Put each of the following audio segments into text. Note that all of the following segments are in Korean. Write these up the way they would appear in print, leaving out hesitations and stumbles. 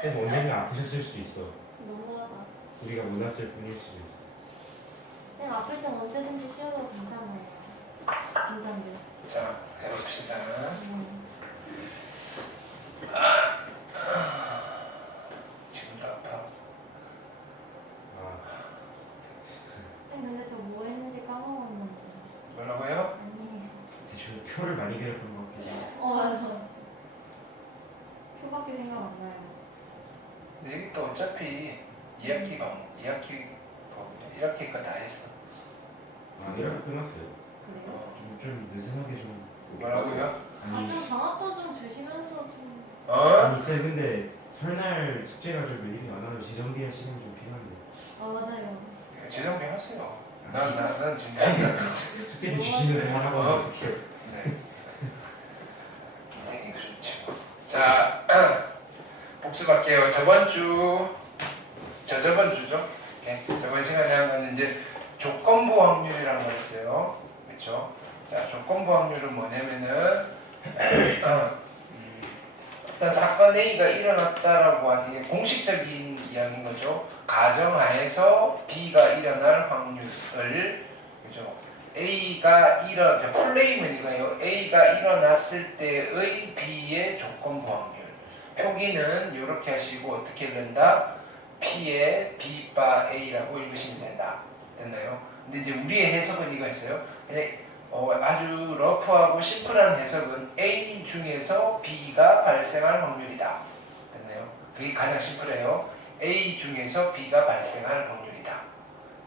쌤 언젠가 아프셨을 수도 있어. 너무하다. 우리가 몰랐을 뿐일 수도 있어. 쌤 아플 땐 언제든지 쉬어도 괜찮아요. 긴장돼. 자, 해봅시다. 지금도 아파. 아, 쌤 근데 저 뭐 했는지 까먹었는데. 뭐라고요? 아니. 대충 표를 많이 그렸던 것 같기도 하고. 맞아. 표밖에 생각 안 나요. 근데 여기 또 어차피 2학기 거 다 했어. 아, 이렇게 끝났어요. 그래요? 좀 느슨하게 좀. 뭐라고요? 아, 좀 방학도 좀 주시면서 좀. 아니 쌤 근데 설날 숙제가 좀 일일이 안 하면 재정비할 시간이 좀 필요한데. 맞아요. 재정비 하세요. 난 진짜 숙제를 주시면서 하라고 하면 어떡해요. 네. 인생이 그렇죠. 자, 복습할게요. 저번 주죠? 오케이. 저번 시간에 한 건 이제 조건부 확률이라는 거 있어요. 그렇죠? 자, 조건부 확률은 뭐냐면은 어떤 사건 A가 일어났다라고 하는 게 공식적인 이야기인 거죠. 가정하에서 B가 일어날 확률을, 그죠? 풀네임은 이거예요. A가 일어났을 때의 B의 조건부 확률. 표기는 이렇게 하시고 어떻게 읽는다? P의 B 바 A라고 읽으시면 된다. 됐나요? 근데 이제 우리의 해석은 이거였어요. 아주 러프하고 심플한 해석은 A 중에서 B가 발생할 확률이다. 됐나요? 그게 가장 심플해요. A 중에서 B가 발생할 확률이다.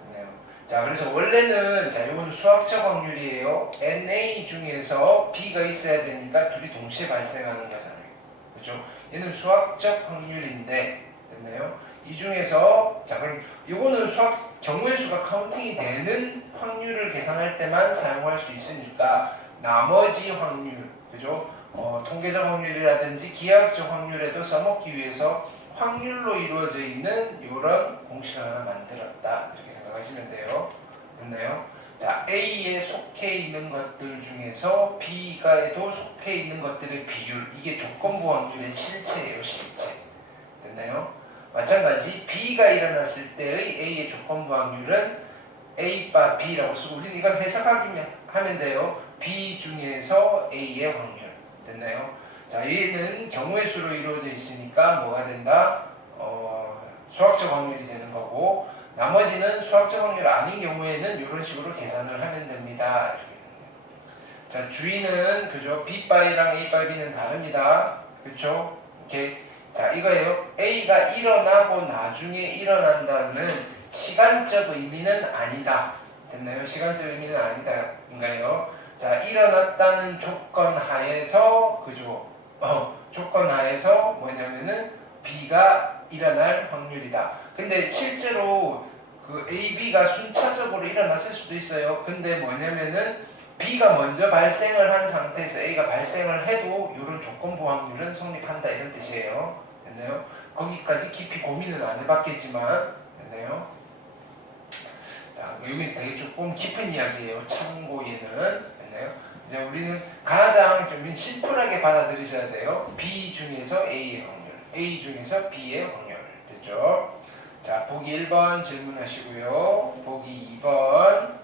됐나요? 자, 그래서 원래는, 자, 이거는 수학적 확률이에요. NA 중에서 B가 있어야 되니까 둘이 동시에 발생하는 거잖아요. 그렇죠? 얘는 수학적 확률인데, 됐나요? 이 중에서, 자, 그럼 이거는 경우의 수가 카운팅이 되는 확률을 계산할 때만 사용할 수 있으니까 나머지 확률, 그죠? 통계적 확률이라든지 기하학적 확률에도 써먹기 위해서 확률로 이루어져 있는 이런 공식을 하나 만들었다. 이렇게 생각하시면 돼요. 됐나요? 자, A에 속해 있는 것들 중에서 B가에도 속해 있는 것들의 비율, 이게 조건부 확률의 실체예요, 실체. 됐나요? 마찬가지 B가 일어났을 때의 A의 조건부 확률은 A 바 B라고 쓰고, 우리는 이걸 해석하면 돼요. B 중에서 A의 확률. 됐나요? 자, 얘는 경우의 수로 이루어져 있으니까 뭐가 된다? 수학적 확률이 되는 거고, 나머지는 수학적 확률 아닌 경우에는 이런 식으로 계산을 하면 됩니다. 자, 주의는, 그죠? B 바이랑 A 바 B는 다릅니다. 그렇죠? 오케이. 자, 이거예요. A가 일어나고 나중에 일어난다는 시간적 의미는 아니다. 됐나요? 시간적 의미는 아니다. 인가요? 자, 일어났다는 조건 하에서, 그죠? 조건 하에서 뭐냐면은 B가 일어날 확률이다. 근데 실제로 그 A, B가 순차적으로 일어났을 수도 있어요. 근데 뭐냐면은 B가 먼저 발생을 한 상태에서 A가 발생을 해도 이런 조건부 확률은 성립한다, 이런 뜻이에요. 됐나요? 거기까지 깊이 고민은 안 해봤겠지만, 됐나요? 자, 여기 되게 조금 깊은 이야기예요. 참고에는. 됐나요? 이제 우리는 가장 좀 심플하게 받아들이셔야 돼요. B 중에서 A의 확률, A 중에서 B의 확률. 됐죠? 자, 보기 1번 질문하시고요. 보기 2번,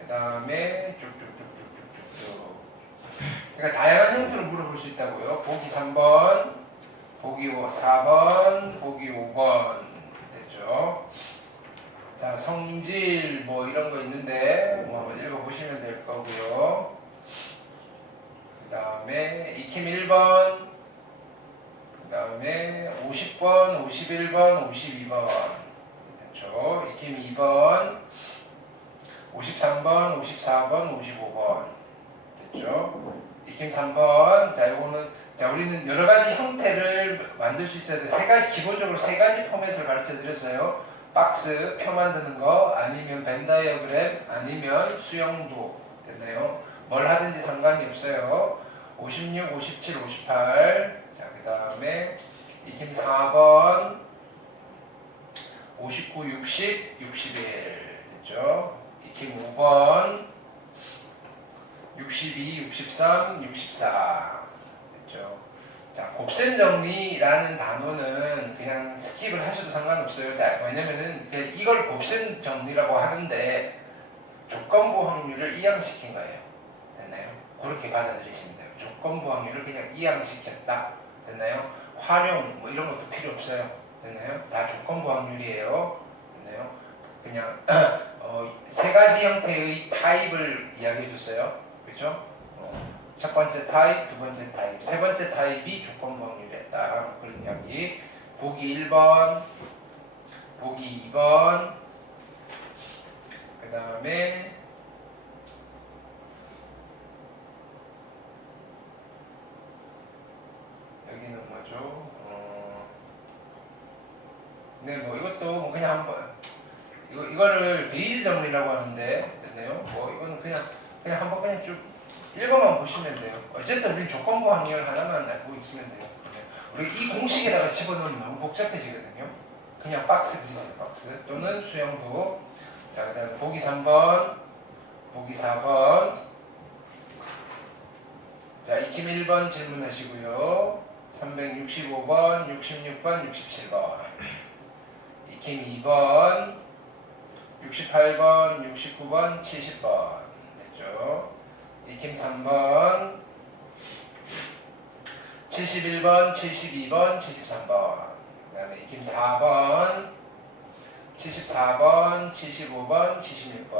그 다음에 쭉쭉쭉쭉쭉쭉. 그러니까 다양한 형태로 물어볼 수 있다고요. 보기 3번, 보기 4번, 보기 5번. 됐죠? 자, 성질 뭐 이런 거 있는데 뭐 한번 읽어보시면 될 거고요. 그 다음에 익힘 1번, 그 다음에 50번, 51번, 52번. 됐죠? 익힘 2번, 53번, 54번, 55번. 됐죠? 익힘 3번. 자, 요거는, 자, 우리는 여러 가지 형태를 만들 수 있어야 돼. 기본적으로 세 가지 포맷을 가르쳐 드렸어요. 박스, 표 만드는 거, 아니면 벤 다이어그램, 아니면 수영도. 됐나요? 뭘 하든지 상관이 없어요. 56, 57, 58. 자, 그 다음에 익힘 4번, 59, 60, 61. 됐죠? 익힘 5번, 62, 63, 64. 됐죠? 자, 곱셈 정리라는 단어는 그냥 스킵을 하셔도 상관없어요. 자, 왜냐면은 이걸 곱셈 정리라고 하는데 조건부 확률을 이항시킨 거예요. 됐나요? 그렇게 받아들이시면 돼요. 조건부 확률을 그냥 이항시켰다. 됐나요? 활용 뭐 이런 것도 필요 없어요. 됐나요? 다 조건부 확률이에요. 됐나요? 그냥 세 가지 형태의 타입을 이야기해 줬어요. 그렇죠? 첫 번째 타입, 두 번째 타입, 세 번째 타입이 조건부 확률이었다. 그런 이야기. 보기 1번, 보기 2번, 그 다음에 여기는 뭐죠? 네, 뭐 이것도 뭐 그냥 한번 이거를 베이지 정리라고 하는데, 됐나요? 뭐 이거는 그냥 한번 그냥 쭉 읽어만 보시면 돼요. 어쨌든 우리 조건부 확률 하나만 알고 있으면 돼요. 우리 이 공식에다가 집어넣으면 너무 복잡해지거든요. 그냥 박스 그리세요, 박스. 또는 수영도. 자, 그 다음에 보기 3번, 보기 4번. 자, 익힘 1번 질문하시고요. 365번, 66번, 67번. 익힘 2번, 68번, 69번, 70번. 됐죠? 익힘 3번, 71번, 72번, 73번. 그 다음에 익힘 4번, 74번, 75번, 76번.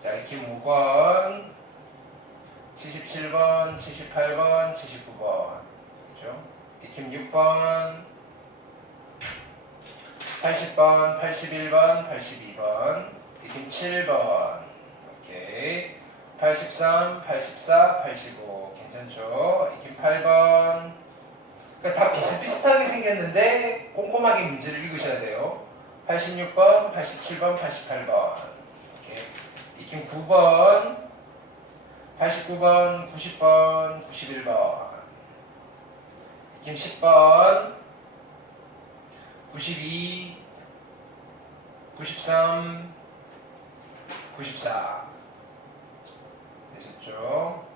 자, 익힘 5번, 77번, 78번, 79번. 그죠? 익힘 6번, 80번, 81번, 82번. 익힘 7번. 오케이. 83, 84, 85. 괜찮죠? 익힘 8번. 그러니까 다 비슷비슷하게 생겼는데 꼼꼼하게 문제를 읽으셔야 돼요. 86번, 87번, 88번. 오케이. 익힘 9번, 89번, 90번, 91번. 익힘 10번, 92, 93, 94. 되셨죠?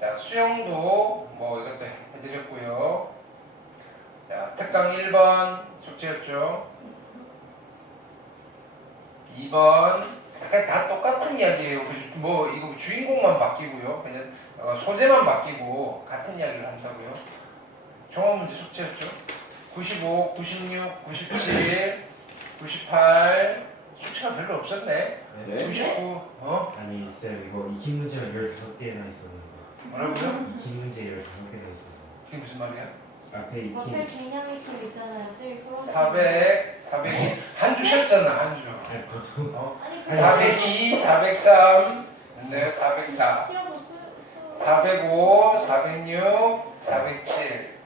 자, 수영도 뭐 이것도 해드렸고요. 자, 특강 1번 숙제였죠? 2번 약간 다 똑같은 이야기예요. 뭐 이거 주인공만 바뀌고요. 그냥 소재만 바뀌고 같은 이야기를 한다고요. 종합문제 숙제였죠? 95, 96, 97, 98. 숙제가 별로 없었네. 네? 99. 아니 쌤 이거 익힌 문제가 15개나 있었는데 뭐라고요? 익힌 문제 15개나 있어서 그게 무슨 말이야? 앞에 옆에 익힌 개념 익힘 있잖아요. 쌤이 풀어주세요. 400, 한 주 쉬었잖아, 한 주. 아니 보통 아니 그 402, 403, 네, 404, 시험도 수 405, 406, 407,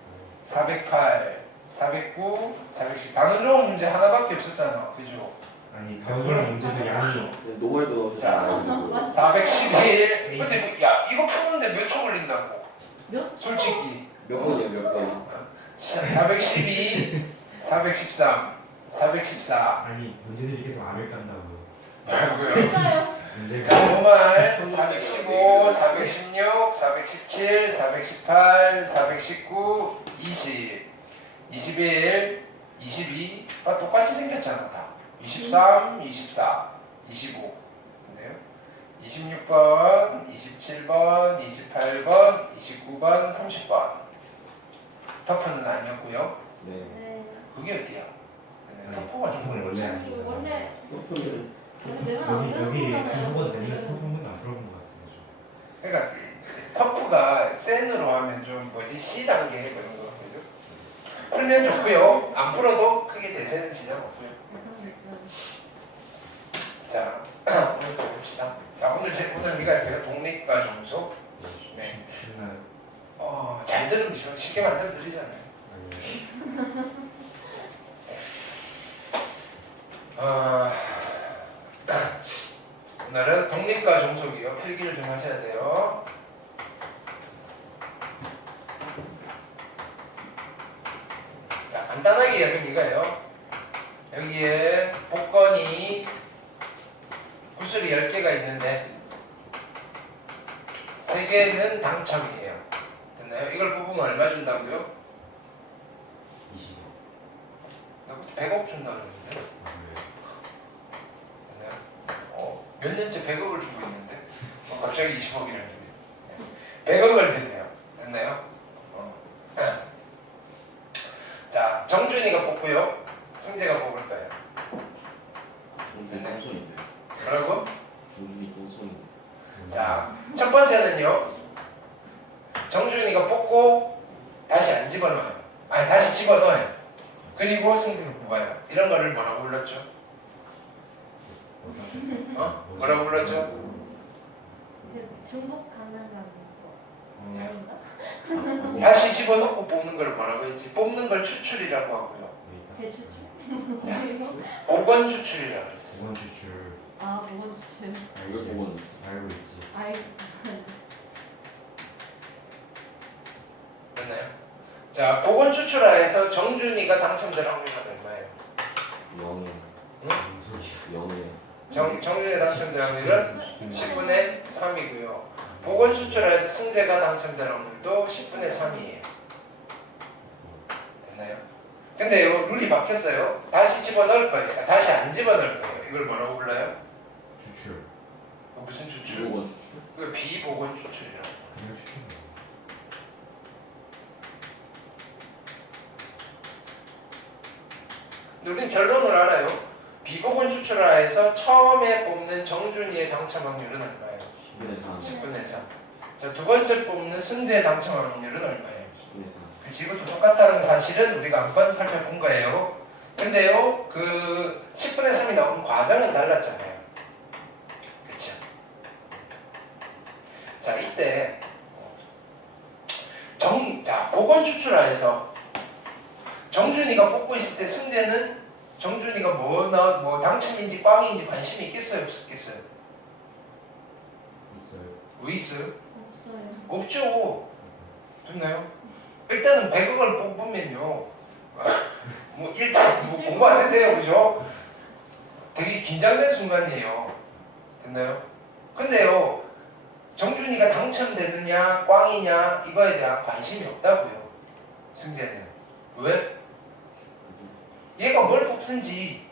408, 409, 410. 단원 좋은 문제 하나밖에 없었잖아, 그죠? 아니 단순한 문제도 양이 노멀도 넣으셨잖아요. 411. 근데 뭐, 야, 이거 푸는데 몇 초 걸린다고? 몇 초? 솔직히. 몇 번이에요, 몇 번? 412, 413, 414. 아니 문제들이 계속 알을 깐다고 뭐라고요? 진짜요? 문제가 자, 노말 415, 416, 417, 418, 419, 20, 21, 22. 아, 똑같이 생겼잖아, 다. 23, 24, 25. 근데요? 26번, 27번, 28번, 29번, 30번. 터프는 아니었고요. 네. 네. 그게 어디야? 네, 아니, 터프가 좀 터프는 원래 아니 아니죠. 원래 오픈을 내가 안 여기 들었잖아요. 이번 내면서 터프 한 번도 안 풀어본 것 같습니다. 그러니까 터프가 센으로 하면 좀 뭐지 C 단계 그런 거 같아요. 풀면 좋고요. 안 풀어도 크게 대세는 지장 없고요. 자, 오늘 또 봅시다. 자, 오늘 우리가 할게요. 독립과 종속. 네. 쉬나 잘 들으면 쉽게 만들어 드리잖아요. 오늘은 독립과 종속이요. 필기를 좀 하셔야 돼요. 자, 간단하게 이야기는 이거예요. 여기에 복권이 구슬이 10개가 있는데 3개는 당첨이에요. 됐나요? 이걸 뽑으면 얼마 준다고요? 20억. 나 그때 100억 준다고 그랬는데. 됐나요? 몇 년째 100억을 주고 있는데 갑자기 20억이라는 100억을 드네요. 됐나요? 자, 정준이가 뽑고요. 승재가 뽑을 거예요. 정준이 똥손인데. 뭐라고? 정준이 똥손인데. 자, 첫 번째는요. 정준이가 뽑고 다시 안 집어넣어요. 아니, 다시 집어넣어요. 그리고 승재가 뽑아요. 이런 거를 뭐라고 불렀죠? 뭐라고 불렀죠? 중복 가능한 거 아닌가? 다시 집어넣고 뽑는 걸 뭐라고 했지? 뽑는 걸 추출이라고 하고요. 재추출? 복원 추출이라고 했어요. 보건 추출. 아, 그건 추출. 이걸 보고는 알고 있지. 아이, 됐나요? 자, 복원 추출하에서 정준이가 당첨될 확률은 얼마예요? 0에 무슨 소리야? 0에 정준이 당첨될 확률은 10분의 3이고요. 복원 추출하에서 승재가 당첨될 확률도 10분의 3이에요. 됐나요? 근데요, 룰이 바뀌었어요. 다시 집어넣을 거예요. 다시 안 집어넣을 거예요. 이걸 뭐라고 불러요? 추출. 무슨 추출? 비보건 추출. 그 비복원 추출이라고. 그냥 추출. 근데 우리는 결론을 알아요. 비복원 추출하에서 처음에 뽑는 정준이의 당첨 확률은 얼마예요? 10분의 3. 10분의 3. 자, 두 번째 뽑는 승재의 당첨 확률은 얼마예요? 10분의 3. 그치, 이것도 똑같다는 사실은 우리가 한번 살펴본 거예요. 근데요, 그 10분의 3이 나온 과정은 달랐잖아요. 그쵸? 자, 이때 자, 복원 추출하에서 정준이가 뽑고 있을 때 승재는 정준이가 뭐 당첨인지 꽝인지 관심이 있겠어요, 없겠어요? 있어요. 왜 있어요? 없어요. 없죠. 됐나요? 일단은 100억을 뽑으면요. 뭐 일단 뭐 공부 안 해도 돼요, 그죠? 되게 긴장된 순간이에요. 됐나요? 근데요, 정준이가 당첨되느냐 꽝이냐 이거에 대한 관심이 없다고요. 승재는. 왜? 얘가 뭘 뽑든지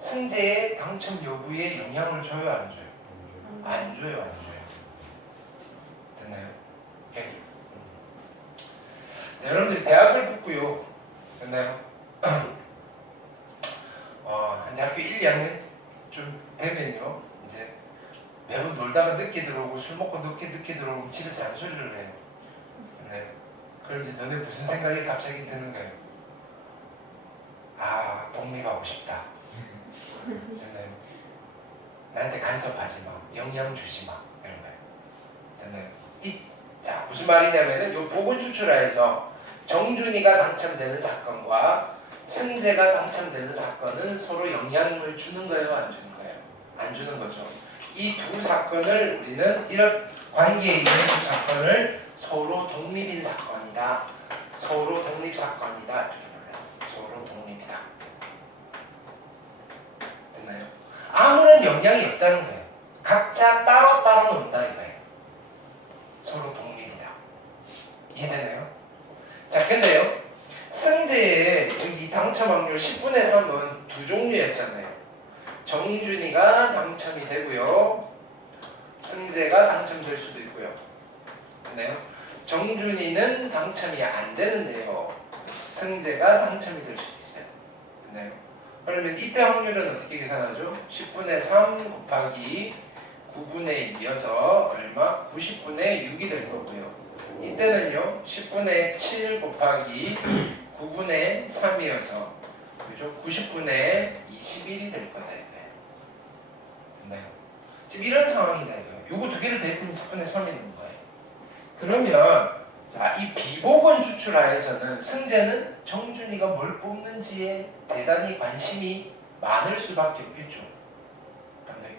승재의 당첨 여부에 영향을 줘요, 안 줘요? 안 줘요, 안 줘요. 됐나요? 오케이. 자, 여러분들이 대학을 붙고요. 됐나요? 한 학교 1, 2학년 좀 되면요. 이제 매번 놀다가 늦게 들어오고 술 먹고 늦게 들어오고 집에서 잔소리를 해요. 네. 그럼 이제 너네 무슨 생각이 갑자기 드는 거예요? 아, 독립하고 싶다. 됐나요? 나한테 간섭하지 마. 영향 주지 마. 이런 거예요. 됐나요? 자, 무슨 말이냐면은 요 복원 추출하에서 정준이가 당첨되는 사건과 승재가 당첨되는 사건은 서로 영향을 주는 거예요, 안 주는 거예요? 안 주는 거죠. 이 두 사건을 우리는 이런 관계에 있는 두 사건을 서로 독립인 사건이다. 서로 독립 사건이다. 이렇게 불러요. 서로 독립이다. 됐나요? 아무런 영향이 없다는 거예요. 각자 따로 논다 이거예요. 서로 독립이다. 이해되나요? 자, 근데요. 승재의 이 당첨 확률 10분의 3은 두 종류였잖아요. 정준이가 당첨이 되고요. 승재가 당첨될 수도 있고요. 됐나요? 정준이는 당첨이 안 되는데요. 승재가 당첨이 될 수도 있어요. 됐나요? 그러면 이때 확률은 어떻게 계산하죠? 10분의 3 곱하기 9분의 2여서 얼마? 90분의 6이 될 거고요. 이때는요. 10분의 7 곱하기 9분의 3이어서 그죠? 90분의 21이 될 거다 이거예요. 됐나요? 지금 이런 상황이다 이거예요. 요거 두 개를 대입하면 10분의 3이 되는 거예요. 그러면 자, 이 비복원 추출하에서는 승재는 정준이가 뭘 뽑는지에 대단히 관심이 많을 수밖에 없겠죠.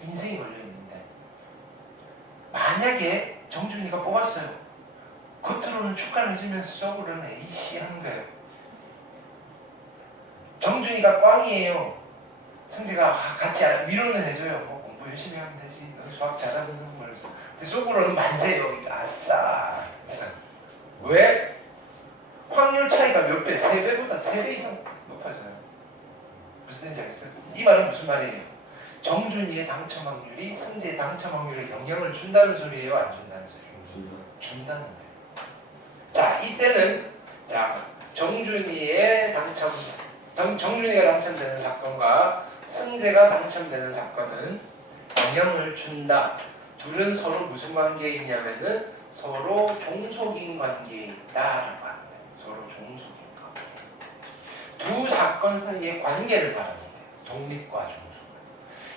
인생이 걸려 있는데 만약에 정준이가 뽑았어요. 겉으로는 축가를 해주면서 속으로는 에이씨 하는 거예요. 정준이가 꽝이에요. 승재가 같이 위로는 해줘요. 뭐 공부 열심히 하면 되지. 너 수학 잘하는 거 말이죠. 근데 속으로는 만세요. 아싸. 왜? 확률 차이가 몇 배? 3배보다 3배 이상 높아져요. 무슨 뜻인지 알겠어요? 이 말은 무슨 말이에요? 정준이의 당첨 확률이 승재의 당첨 확률에 영향을 준다는 소리예요? 안 준다는 소리예요? 준다는 거예요. 자, 이때는 자 정준이의 정준이가 당첨되는 사건과 승재가 당첨되는 사건은 영향을 준다. 둘은 서로 무슨 관계에 있냐면은 서로 종속인 관계에 있다라고 합니다. 서로 종속인 관계. 두 사건 사이의 관계를 말하는 거예요. 독립과 종속.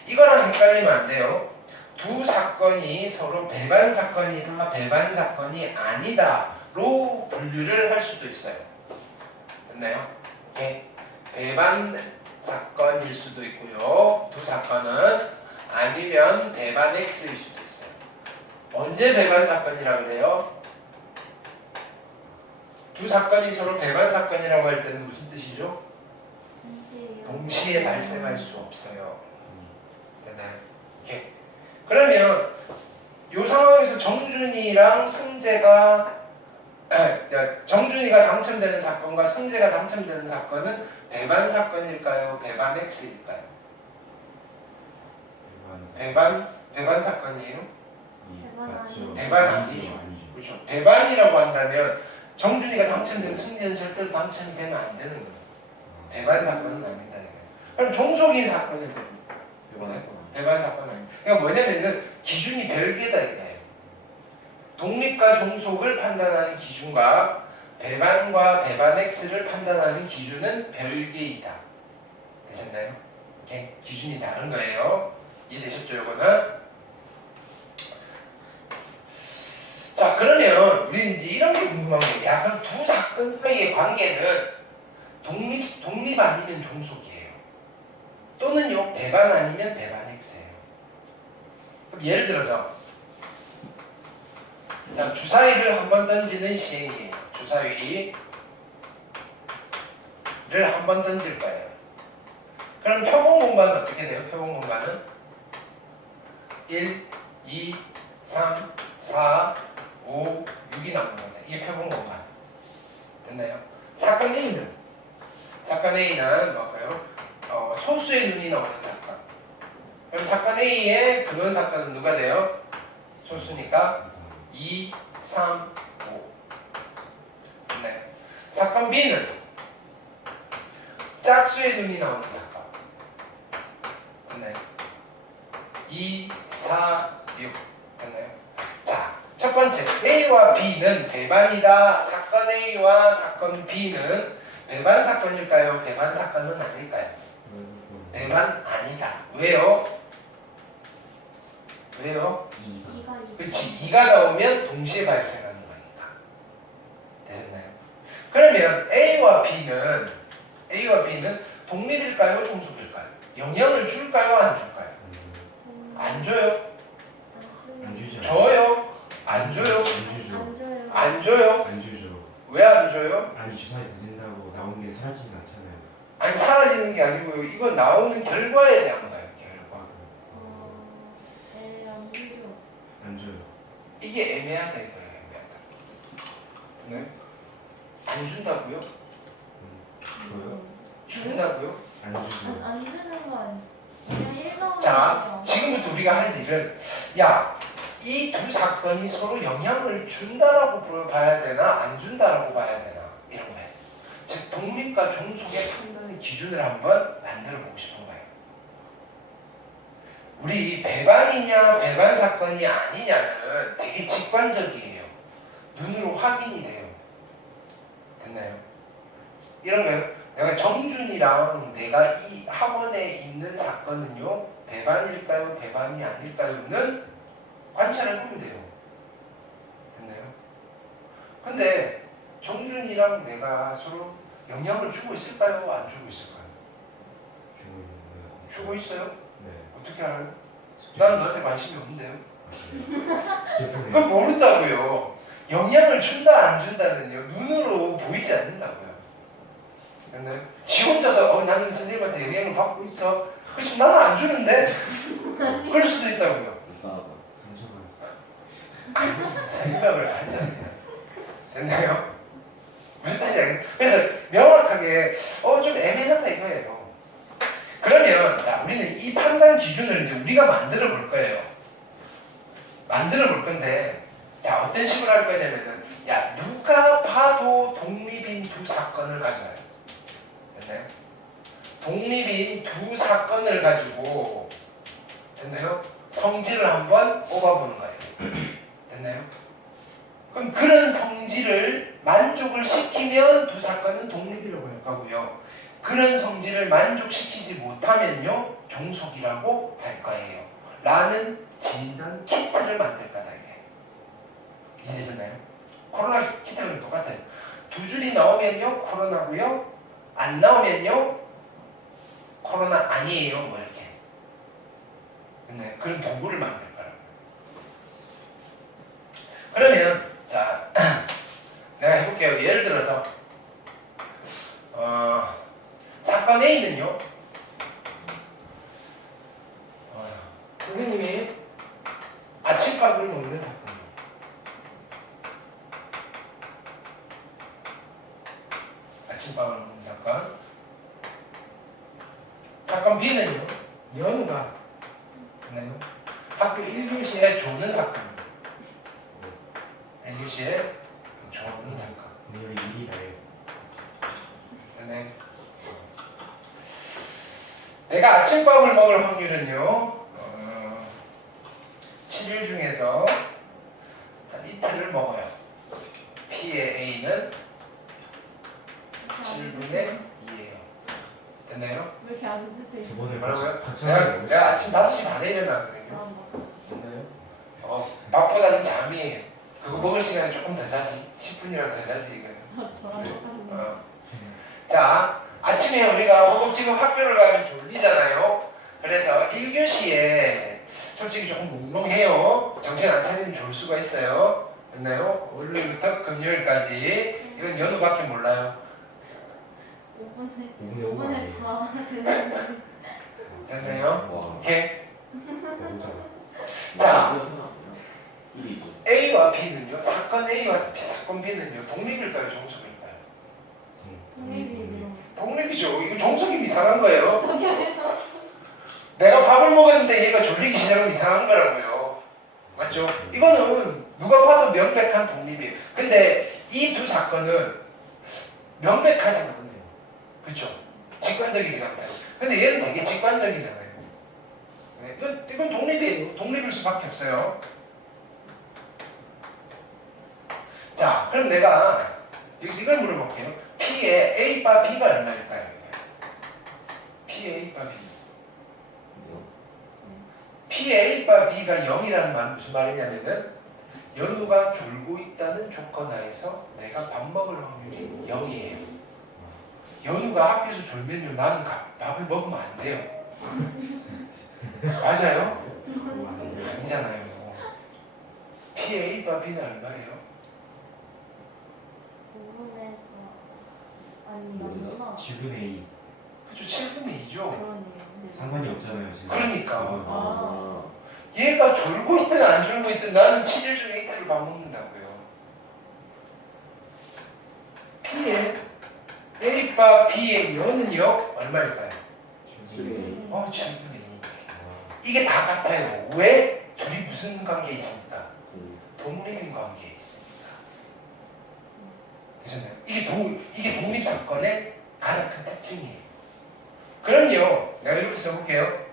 이거랑 헷갈리면 안 돼요. 두 사건이 서로 배반 사건이나 배반 사건이 아니다로 분류를 할 수도 있어요. 됐나요? 네. 배반 사건일 수도 있고요. 두 사건은 아니면 배반 X일 수도 있어요. 언제 배반 사건이라고 그래요? 두 사건이 서로 배반 사건이라고 할 때는 무슨 뜻이죠? 동시에 발생할 수 없어요. 됐나요? 예. 그러면 이 상황에서 정준이랑 승재가 정준이가 당첨되는 사건과 승재가 당첨되는 사건은 배반 사건일까요? 배반 X일까요? 배반 사건이에요? 배반 아니죠. 그렇죠. 배반이라고 한다면 정준이가 당첨되면 승리는 절대로 당첨이 되면 안 되는 거예요. 배반 사건은 아닌다는 거예요. 그럼 종속인 사건은 됩니다. 배반 사건은 아니에요. 그러니까 뭐냐면은 기준이 별개다 이거예요. 독립과 종속을 판단하는 기준과 배반과 배반 X를 판단하는 기준은 별개이다. 되셨나요? 오케이. 기준이 다른 거예요. 이해되셨죠? 이거는? 자, 그러면 우리는 이제 이런 게 궁금한 거예요. 야, 그럼 두 사건 사이의 관계는 독립 아니면 종속이에요. 또는요, 배반 아니면 배반 X예요. 그럼 예를 들어서 자, 주사위를 한 번 던지는 시행이에요. 주사위를 한 번 던질 거예요. 그럼 표본 공간은 어떻게 돼요? 표본 공간은 1, 2, 3, 4, 5, 6이 나오는 거죠. 이게 표본 공간. 됐나요? 사건 A는 뭘까요? 소수의 눈이 나오는 사건. 그럼 사건 A의 근원 사건은 누가 돼요? 소수니까 2, 3, 5. 됐나요? 사건 B는 짝수의 눈이 나오는 사건. 됐나요? 2, 4, 6. 됐나요? 자, 첫 번째 A와 B는 배반이다. 사건 A와 사건 B는 배반 사건일까요? 배반 사건은 아닐까요? 배반 아니다. 왜요? 그렇지. 2가 나오면 동시에 발생하는 거니까. 되셨나요? 그러면 A와 B는 독립일까요? 종속일까요? 영향을 줄까요? 안 줄까요? 안 줘요? 줘요? 안 줘요? 안 줘요? 안 주죠. 왜 안 줘요? 아니 주사위 던진다고 나오는 게 사라지진 않잖아요. 아니 사라지는 게 아니고요. 이건 나오는 결과에 대한 거예요. 결과. 안 줘요. 이게 애매하다 이거예요. 애매하다. 네? 안 준다고요? 줘요? 준다고요? 안 주죠. 안 주는 건 그냥 1 넣으면 자, 지금부터 우리가 할 일은 이 두 사건이 서로 영향을 준다라고 봐야 되나 안 준다라고 봐야 되나 이런 거예요. 즉 독립과 종속의 판단의 기준을 한번 만들어 보고 싶은 거예요. 우리 배반이냐 배반 사건이 아니냐는 되게 직관적이에요. 눈으로 확인이 돼요. 됐나요? 이런 거요. 내가 정준이랑 내가 이 학원에 있는 사건은요 배반일까요 배반이 아닐까요는 관찰해 보면 돼요. 됐나요? 근데 정준이랑 내가 서로 영향을 주고 있을까요 안 주고 있을까요? 주고 있어요? 네. 어떻게 알아요? 난 너한테 관심이 없는데요. 슬프네요. 그건 모른다고요. 영향을 준다 안 준다는요 눈으로 보이지 않는다고요. 근데 지 혼자서 나는 선생님한테 영향을 받고 있어. 그렇지만 나는 안 주는데 그럴 수도 있다고요. 불쌍하다. 상처받았어. 아니 생각을 하잖아요. 됐나요? 무슨 뜻인지 알겠어요? 그래서 명확하게 좀 애매하다 이거예요. 그러면 자 우리는 이 판단 기준을 이제 우리가 만들어 볼 거예요. 만들어 볼 건데 자 어떤 식으로 할 거냐면은 야 누가 봐도 독립인 두 사건을 가져와요. 됐나요? 독립인 두 사건을 가지고 됐나요? 성질을 한번 뽑아보는 거예요. 됐나요? 그럼 그런 성질을 만족을 시키면 두 사건은 독립이라고 할 거고요. 그런 성질을 만족시키지 못하면요 종속이라고 할 거예요. 라는 진단 키트를 만들 거다 이게. 이해되셨나요? 코로나 키트는 똑같아요. 두 줄이 나오면요 코로나고요. 안 나오면요 코로나 아니에요 뭐 이렇게. 네, 그런 도구를 만들 거라고요. 그러면 자 내가 해볼게요. 예를 들어서 사건 A는요 선생님이 아침밥을 먹는 사건이에요. 아침밥을 먹는 사건. 사건 B는요 연우가 학교 1교시에 조는 사건입니다. 1교시에 조는 사건. 오늘 일이라요. 네. 내가 아침밥을 먹을 확률은요 7일 중에서 한 이틀을 먹어요. P의 A는 7분의 2예요. 됐나요? 왜 이렇게 안 드세요? 저번에 뭐라고요? 박찬환이 내가 아침 5시 반에 일어나거든요. 아, 밥보다는 잠이에요. 그거 먹을 시간에 조금 더 자지. 10분이라도 더 자지 이거는. 저랑 똑같은데. 자, 아침에 우리가 혹은 지금 학교를 가면 졸리잖아요. 그래서 1교시에 솔직히 조금 몽롱해요. 정신 안 차리면 졸 수가 있어요. 됐나요? 월요일부터 금요일까지. 이건 연우밖에 몰라요. 5분에 4 되는 됐나요? 와. 오케이. 너무 작아. 자. 1이죠. A와 B는요. 사건 A와 사건 B는요. 독립일까요? 종속일까요? 독립이죠. 독립이죠. 이거 종속이 이상한 거예요. 저기에서 내가 밥을 먹었는데 얘가 졸리기 시작하면 이상한 거라고요. 맞죠? 이거는 누가 봐도 명백한 독립이에요. 근데 이 두 사건은 명백하지 않거든요. 그렇죠? 직관적이지 않아요. 근데 얘는 되게 직관적이잖아요. 네, 이건 독립이에요. 독립일 수밖에 없어요. 자, 그럼 내가 여기서 이걸 물어볼게요. P의 A바 B가 얼마일까요? P의 A바 B. P의 A바 B가 0이라는 말은 무슨 말이냐면은 연우가 졸고 있다는 조건 하에서 내가 밥 먹을 확률이 0이에요. 연우가 학교에서 졸면요 나는 밥을 먹으면 안 돼요. 맞아요? 아니잖아요. P의 A바 B는 얼마예요? 5분에서 아니 맞나? 지분의 A. 그죠? 7분의 2죠. 그러네요. 네. 상관이 없잖아요 지금. 그러니까. 아. 얘가 졸고 있든 안 졸고 있든 나는 7일 중에 이틀을 밥 먹는다고요. P의 A바 B의 연은요 얼마일까요? 7분의 2. 이게 다 같아요. 왜? 둘이 무슨 관계에 있습니까? 독립인 관계에 있습니다. 되셨나요? 이게 독립 사건의 가장 큰 특징이에요. 그럼요, 내가 이렇게 써볼게요.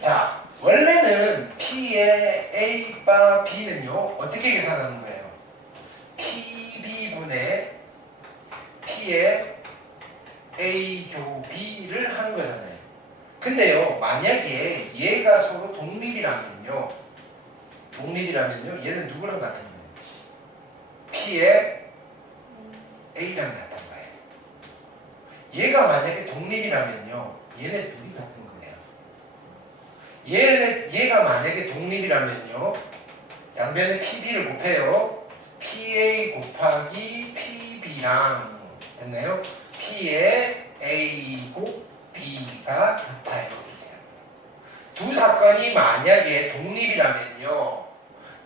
자, 원래는 P의 A바 B는요 어떻게 계산하는 거예요? PB분의 P의 A 교 B를 하는 거잖아요. 근데요, 만약에 얘가 서로 독립이라면요, 얘는 누구랑 같은 거예요? P의 A랑 같은 거예요. 얘가 만약에 독립이라면요, 얘네 둘이 같은 거예요. 얘가 만약에 독립이라면요, 양변에 PB를 곱해요. PA 곱하기 PB랑 됐나요? P의 A 곱 B가 같아요. 두 사건이 만약에 독립이라면요,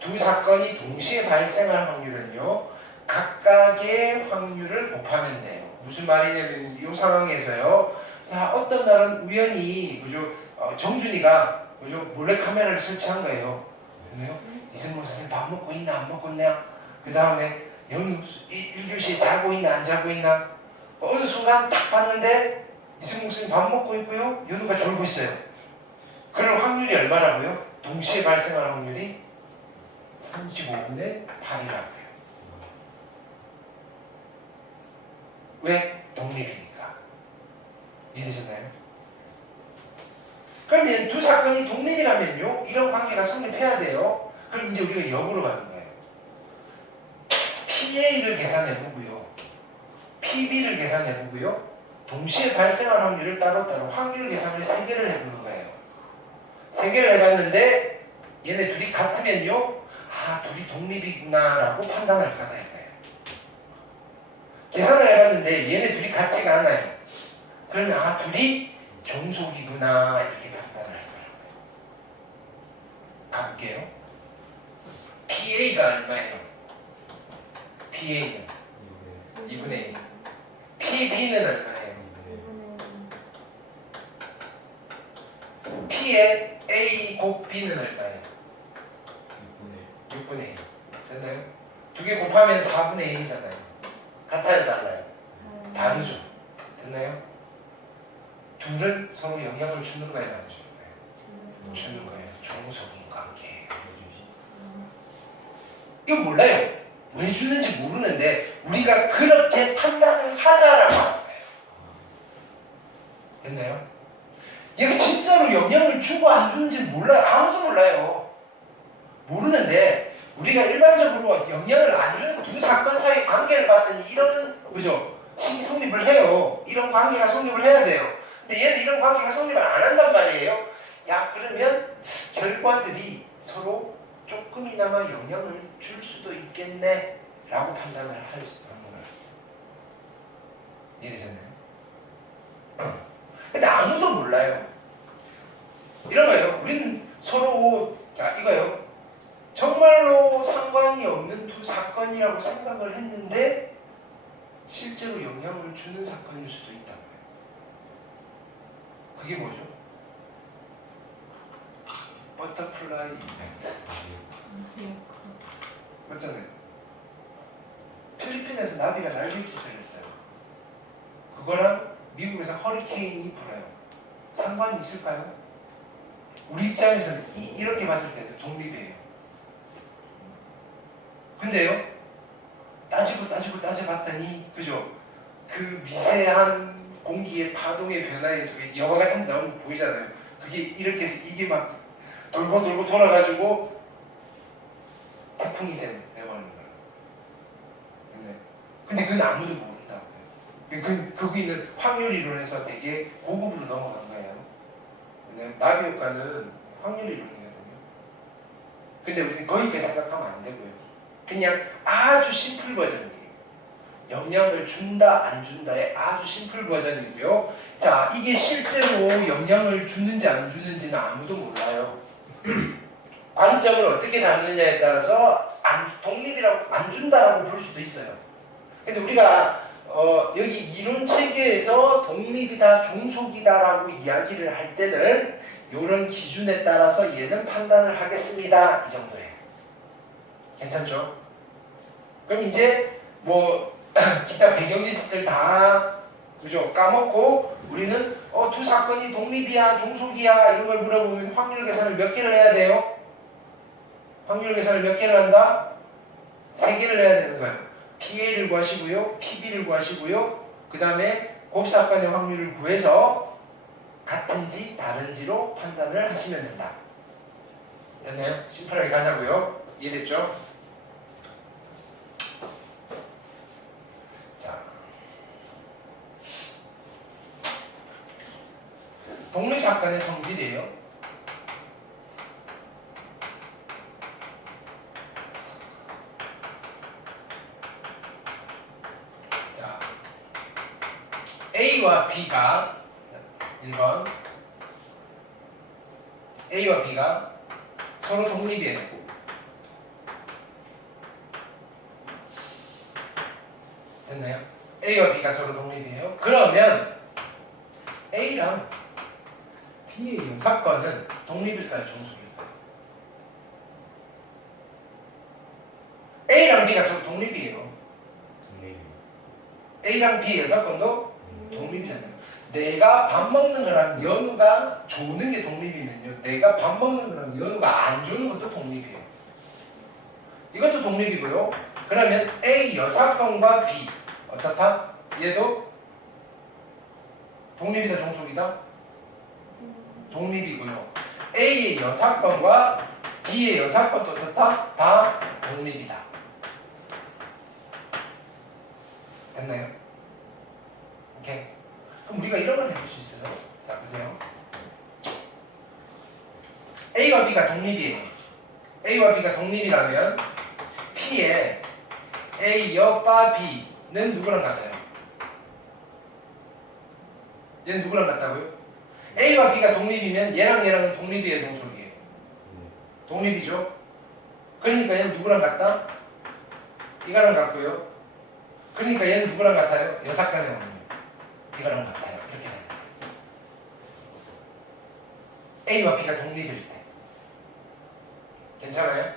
두 사건이 동시에 발생할 확률은요, 각각의 확률을 곱하면 돼요. 무슨 말이냐면 이 상황에서요. 자, 어떤 날은 우연히 그죠? 정준이가 그죠? 몰래 카메라를 설치한 거예요. 그래요? 이승모 선생님 밥 먹고 있나 안 먹고 있냐? 그 다음에 연우 1교시에 자고 있나 안 자고 있나? 어느 순간 딱 봤는데 이승모 선생님 밥 먹고 있고요. 연우가 졸고 있어요. 그럴 확률이 얼마라고요? 동시에 발생할 확률이 35분의 8이라고요. 왜? 독립이니까. 이해되셨나요? 그러면 두 사건이 독립이라면요, 이런 관계가 성립해야 돼요. 그럼 이제 우리가 역으로 가는 거예요. PA를 계산해보고요, PB를 계산해보고요, 동시에 발생할 확률을 따로따로 확률 계산을 3개를 해보는 거예요. 3개를 해봤는데 얘네 둘이 같으면요, 아, 둘이 독립이구나라고 판단할 거다 이거예요. 계산을 해봤는데 얘네 둘이 같지가 않아요. 그러면 아, 둘이 종속이구나 이렇게 판단을 할 거예요. 가볼게요. PA가 얼마예요? PA는 2분의 1. PB는 얼마예요? P의 A 곱 B는 얼마예요? 6분의 1. 됐나요? 두 개 곱하면 4분의 1이잖아요. 같아요, 달라요? 다르죠. 됐나요? 둘은 서로 영향을 주는 거예요, 안 주는 거예요? 주는 거예요. 종속인 관계예요. 이거 몰라요. 왜 주는지 모르는데 우리가 그렇게 판단을 하자라고 하는 거예요. 됐나요? 얘가 진짜로 영향을 주고 안 주는지 몰라요. 아무도 몰라요. 모르는데 우리가 일반적으로 영향을 안 주는 두 사건 사이 관계를 봤더니 이런, 그죠? 식이 성립을 해요. 이런 관계가 성립을 해야 돼요. 근데 얘는 이런 관계가 성립을 안 한단 말이에요. 야, 그러면 결과들이 서로 조금이나마 영향을 줄 수도 있겠네 라고 판단을 할 수 있는 거예요. 이해되셨나요? 근데 아무도 몰라요. 이런 거예요. 우리는 서로, 자, 이거요. 정말로 상관이 없는 두 사건이라고 생각을 했는데 실제로 영향을 주는 사건일 수도 있다는 거예요. 그게 뭐죠? 버터플라이 이펙트. 맞잖아요. 필리핀에서 나비가 날갯짓을 했어요. 그거랑 미국에서 허리케인이 불어요. 상관이 있을까요? 우리 입장에서는 이렇게 봤을 때는 독립이에요. 근데요, 따져봤더니, 그죠? 그 미세한 공기의 파동의 변화에서 영화 같은 데 나오면 보이잖아요. 그게 이렇게 해서 이게 막 돌고 돌아가지고 태풍이 되버리는 거예요. 근데 그건 아무도 모른다고요. 거기는 확률 이론에서 되게 고급으로 넘어간 거예요. 나비 효과는 확률 이론이거든요. 근데 우리는 거기까지 생각하면 안 되고요. 그냥 아주 심플 버전이에요. 영향을 준다 안 준다의 아주 심플 버전이고요. 자, 이게 실제로 영향을 주는지 안 주는지는 아무도 몰라요. 관점을 어떻게 잡느냐에 따라서 독립이라고 안 준다라고 볼 수도 있어요. 근데 우리가 여기 이론 체계에서 독립이다 종속이다라고 이야기를 할 때는 이런 기준에 따라서 얘는 판단을 하겠습니다. 이 정도예요. 괜찮죠? 그럼 이제 뭐 기타 배경 지식들 다, 그죠? 까먹고 우리는 두 사건이 독립이야 종속이야 이런 걸 물어보면 확률 계산을 몇 개를 해야 돼요? 확률 계산을 몇 개를 한다? 3개를 해야 되는 거예요. PA를 구하시고요, PB를 구하시고요, 그 다음에 곱사건의 확률을 구해서 같은지 다른지로 판단을 하시면 된다. 됐나요? 심플하게 가자고요. 이해됐죠? 자, 독립사건의 성질이에요. A와 B가 1번 A와 B가 서로 독립이에요. 됐나요? A와 B가 서로 독립이에요. 그러면 A랑 B의 연사건은 독립일까요? 종속일까요? A랑 B가 서로 독립이에요. A랑 B의 연사건도 독립이잖아요. 내가 밥 먹는 거랑 연우가 조는 게 독립이면요. 내가 밥 먹는 거랑 연우가 안 조는 것도 독립이에요. 이것도 독립이고요. 그러면 A 여사건과 B 어떻다? 얘도 독립이다 종속이다? 독립이고요. A의 여사건과 B의 여사건도 어떻다? 다 독립이다. 됐나요? 오케이. 그럼 우리가 이런 걸 해볼 수 있어요. 자, 보세요. A와 B가 독립이에요. A와 B가 독립이라면 P의 A 여바 B는 누구랑 같아요? 얘는 누구랑 같다고요? A와 B가 독립이면 얘랑 얘랑은 독립이에요, 동속이에요? 독립이죠? 그러니까 얘는 누구랑 같다? 이거랑 같고요. 그러니까 얘는 누구랑 같아요? 여사간의 원리. 이거랑 같아요. 이렇게 돼요. A와 B가 독립일 때. 괜찮아요?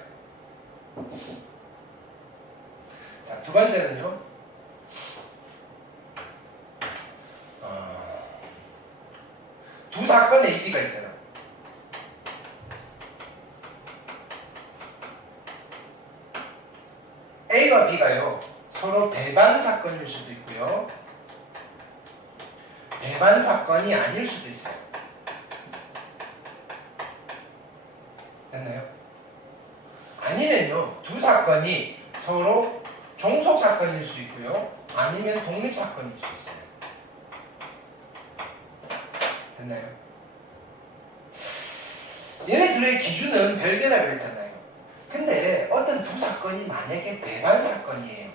자, 두 번째는요. 두 사건 A, B가 있어요. A와 B가요. 서로 배반 사건일 수도 있고요. 배반 사건이 아닐 수도 있어요. 됐나요? 아니면요. 두 사건이 서로 종속 사건일 수 있고요. 아니면 독립 사건일 수 있어요. 됐나요? 얘네 둘의 기준은 별개라 그랬잖아요. 근데 어떤 두 사건이 만약에 배반 사건이에요.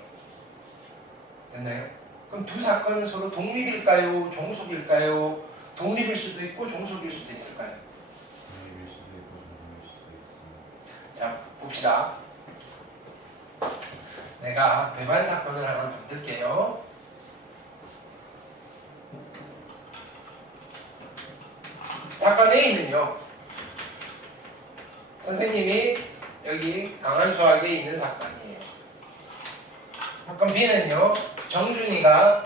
됐나요? 그럼 두 사건은 서로 독립일까요? 종속일까요? 독립일 수도 있고 종속일 수도 있을까요? 자, 봅시다. 내가 배반 사건을 하나 만들게요. 사건 A는요. 선생님이 여기 강한 수학에 있는 사건이에요. 사건 B는요. 정준이가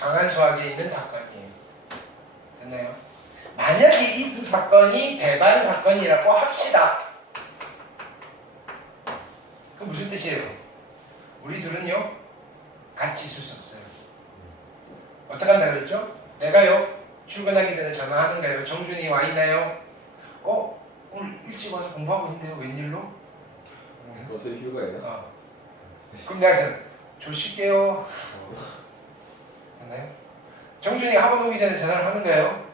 강한 수학에 있는 사건이에요. 됐나요? 만약에 이 두 사건이 배반 사건이라고 합시다. 그 무슨 뜻이에요? 우리 둘은요 같이 있을 수 없어요. 어떻게 한다 그랬죠? 내가요 출근하기 전에 전화하는 거예요. 정준이 와 있나요? 오늘 일찍 와서 공부하고 있는데요. 웬일로? 어제 휴가예요? 그럼 내가 저 쉴게요. 됐나요? 정준이가 학원 오기 전에 전화를 하는 거예요.